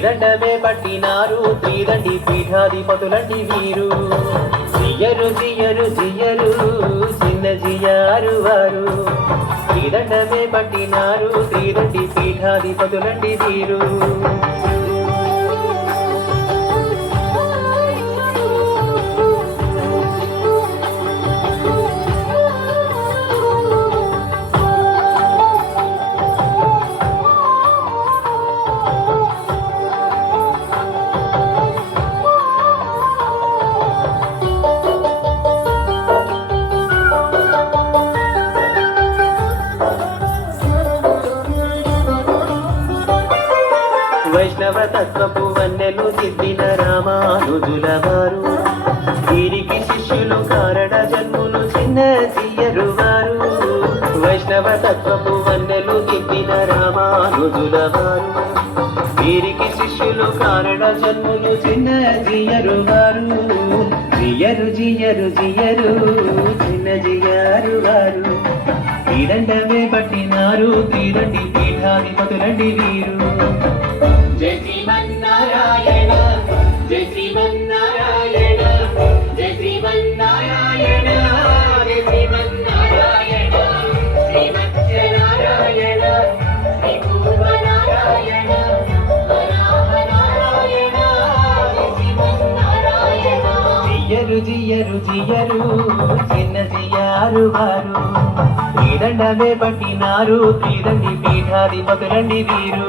శ్రీదండమే పట్టినారు శ్రీదండి పీఠాధిపతులండి వీరు జియరు జియరు జియరు చిన్న జియారు వారు శ్రీదండమే పట్టినారు శ్రీదండి పీఠాధిపతులండి వీరు వైష్ణవ తత్వపు వన్నెలు సిద్ధిన రామానుజుల వారు వీరికి శిష్యులు కారణ జన్ములు చిన్న జియరు వారు వైష్ణవ తత్వపు వన్నెలు సిద్ధిన రామానుజుల వారు వీరికి శిష్యులు కారణ జన్ములు చిన్న జియరు వారు జియరు జియరు జియరు చిన్న జియారు వారు శ్రీదండమే పట్టినారు శ్రీదండి పీఠాధిపతులండి వీరు జై శ్రీమన్నారాయణ జై శ్రీమన్నారాయణ జై శ్రీమన్నారాయణ జై శ్రీమన్నారాయణ శ్రీమత్స్యనారాయణ శ్రీ పూర్వనారాయణ నారాయణ జై శ్రీమన్నారాయణ జియరు జియరు జియరు చిన్న జియారు వారు శ్రీదండమే పట్టినారు శ్రీదండి పీఠాధిపతులండి వీరు